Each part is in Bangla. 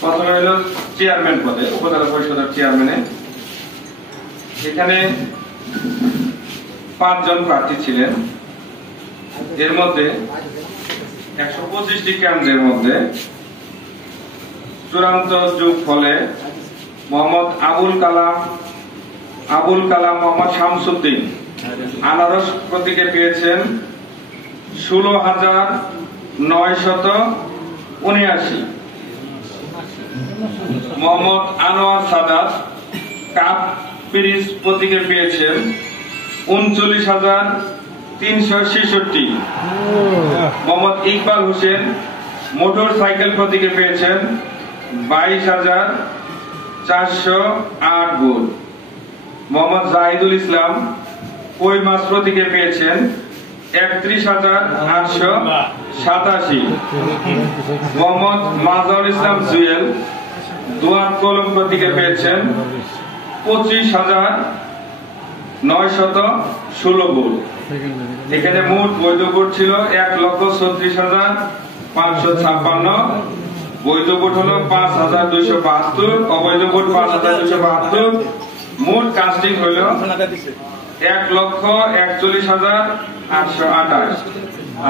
প্রথমে হলো চেয়ারম্যান পদে, উপজেলা পরিষদের চেয়ারম্যানে। এখানে 5 জন প্রার্থী ছিলেন। এর মধ্যে 125টি কেন্দ্রের মধ্যে চূড়ান্ত যোগ ফলে মোহাম্মদ আবুল কালাম মোহাম্মদ শামসুদ্দিন আনারস প্রতীকে পেয়েছেন 16,979। মোহাম্মদ আনোয়ার সাদাত কাপ পিরিজ প্রতীকে পেয়েছেন 39,366। মোহাম্মদ ইকবাল হোসেন মোটর সাইকেল প্রতীকে পেয়েছেন 22,408 ভোট। মোহাম্মদ জাহিদুল ইসলাম কই মাছ প্রতীকে পেয়েছেন 31,887। মোহাম্মদ মাজাউল ইসলাম জুয়েল দোয়াত কলম প্রতীকে পেয়েছেন 25,916 ভোট। এখানে মোট বৈধ ভোট ছিল 1,36,556। বৈধ ভোট হলো 5,272, অবৈধ ভোট 5,272। মোট কাস্টিং হইল 1,41,828।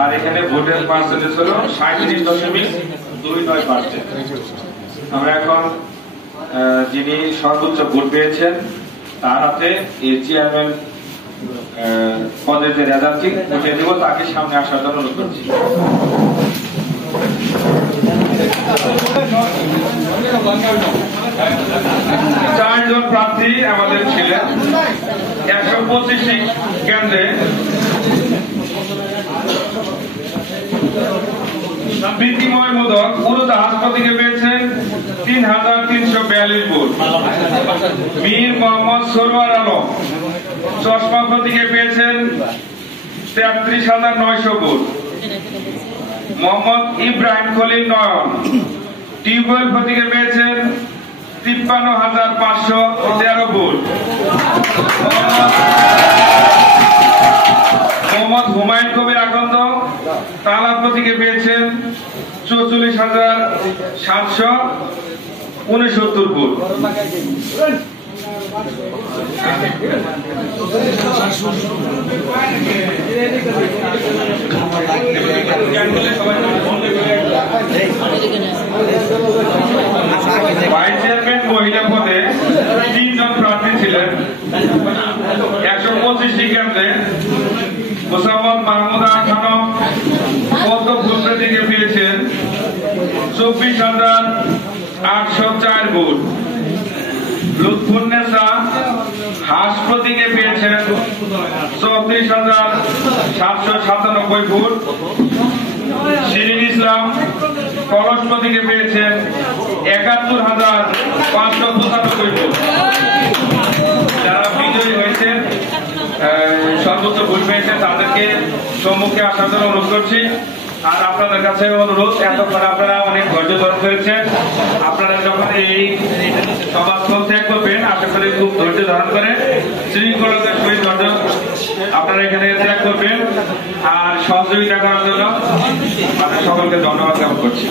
আর এখানে ভোটের পার্সেন্টেজ হলো 37.29%। আমরা এখন যিনি সর্বোচ্চ ভোট পেয়েছেন তার হাতে এই চেয়ারম্যান পদের যে রেজাল্টটি উঠে দেব, তাকে সামনে আসার জন্য অনুরোধ করছি। 4 জন প্রার্থী আমাদের ছিলেন 125টি কেন্দ্রে। বৃত্তিময় মোদক উড়োজাহাজ প্রতীকে পেয়েছেন 3,342 ভোট। মীর মোহাম্মদ সরওয়ার আলম চশমা প্রতীকে পেয়েছেন 33,900 ভোট। মোহাম্মদ ইব্রাহিম খলিল নয়ন টিউবওয়েল প্রতীকে পেয়েছেন 53,513 ভোট। মোহাম্মদ হুমায়ুন কবির আকন্দ তালা প্রতীকে পেয়েছেন 44,769 ভোট। ভাইস চেয়ারম্যান মহিলা পদে 3 জন প্রার্থী ছিলেন 125টি কেন্দ্রে। মোসাম্মদ মাহমুদা খানম পদ্ম ফুল প্রতীকে পেয়েছেন 24,804 ভোট। লুৎফুন্নেসা হাঁস প্রতীকে পেয়েছেন 34,797 ভোট। শিরিন ইসলাম কলস প্রতীকে পেয়েছেন 71,595 ভোট। যারা বিজয়ী হয়েছেন, সর্বোচ্চ ভোট পেয়েছেন, তাদেরকে সম্মুখে আসার জন্য অনুরোধ করছি। আর আপনাদের কাছে অনুরোধ, এতক্ষণ আপনারা অনেক ধৈর্য ধারণ করেছেন। আপনারা যখন এই সভাস্থল ত্যাগ করবেন, আশা করি খুব ধৈর্য ধারণ করে শৃঙ্খলতার সহিত আপনারা এখানে ত্যাগ করবেন। আর সহযোগিতা করার জন্য আপনাদের সকলকে ধন্যবাদ জ্ঞাপন করছি।